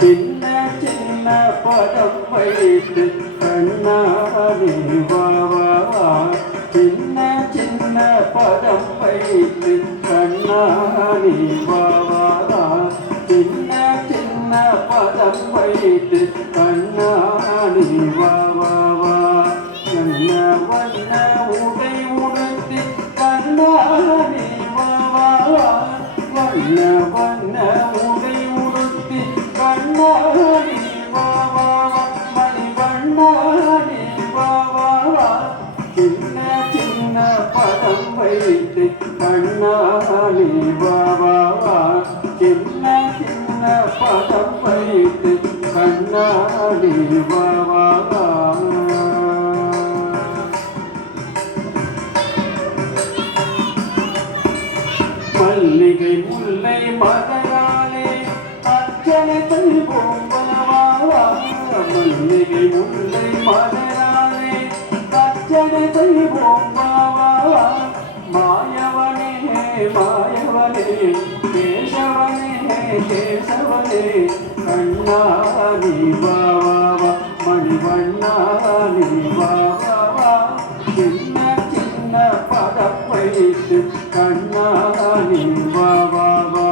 சின்ன சின்ன பதம் வைத்து கண்ணாடி வாவா சின்ன சின்ன பதம் வைத்து கண்ணாடி வாவா சின்ன சின்ன பதம் வைத்து கண்ணாடி வாவா கண்ண வண்ண உடை உடுத்தி கண்ணாடி வாவா வண்ண வண்ண உடை உடுத்தி கண்ணாடி வாவா மணி வண்ணாடி வாவா சின்ன சின்ன பதம் வைத்து கண்ணாடி வாவா சின்ன சின்ன பதம் வைத்து கண்ணாடி வாவா மல்லிகை முல்லை மலராலே அர்ச்சனை செய்வோம் வாவா மல்லிகை முல்லை மலராலே அர்ச்சனை செய்வோம் வாவா மாயவனே மாயவனே கேசவனே கேசவனே கண்ணாடி வாவா மணிவண்ணாடி வாவா சின்ன சின்ன பதம் வைத்து கண்ணாடி வாவா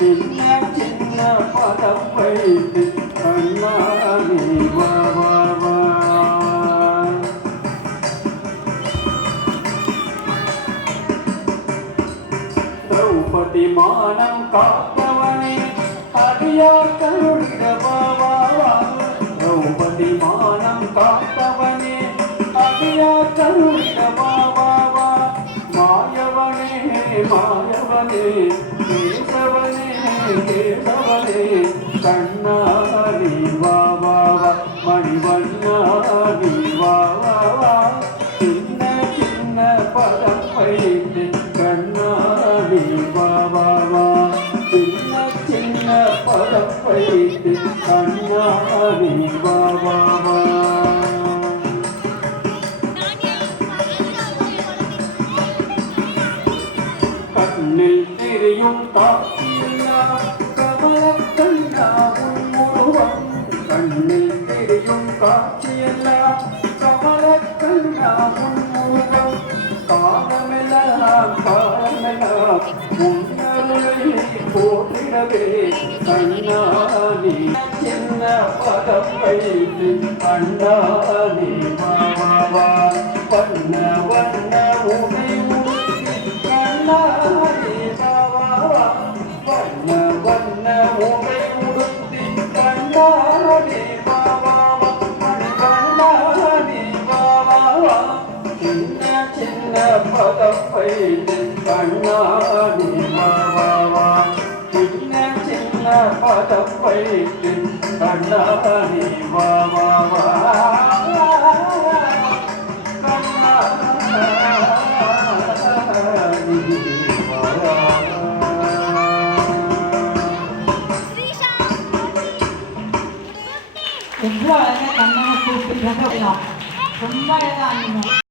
சின்ன சின்ன பதம் வைத்து கண்ணாடி வாவா திரௌபதி மானம் காத்தவனே அடியார் கருளிட வாவா திரௌபதி மானம் காத்தவனே அடியார் கருளிட வாவா மாயவனே மாயவனே கேசவனே கேசவனே கண்ணாடி வாவா மணிவண்ணாடி வாவா சின்ன சின்ன பதம் வைத்து கண்ணாடி வாவா சின்ன சின்ன பதம் வைத்து கண்ணாடி வாவா கண்ணில் தெரியும் காட்சியல்லா கமலக்கண்ணா உருவம் கண்ணில் தெரியும் காட்சியல்லா கமலக்கண்ணா உருவம் காலமெல்லாம் காலமெல்லாம் உன்னருளை போற்றிடவே கண்ணாடி சின்ன பதம் வைத்து கண்ணாடி வாவா வண்ண வண்ண உடை கண்ணாடி வாவா வண்ண வண்ண உடை உடுத்தி கண்ணாடி வாவா கண்ணாடி வாவா சின்ன சின்ன பதம் வைத்து கண்ணாடி வாவா சின்ன சின்ன பதம் வைத்து கண்ணாடி வாவா ரொம்ப அழகாக கண்ணனை கூப்பிட்டு ரொம்ப அழகாக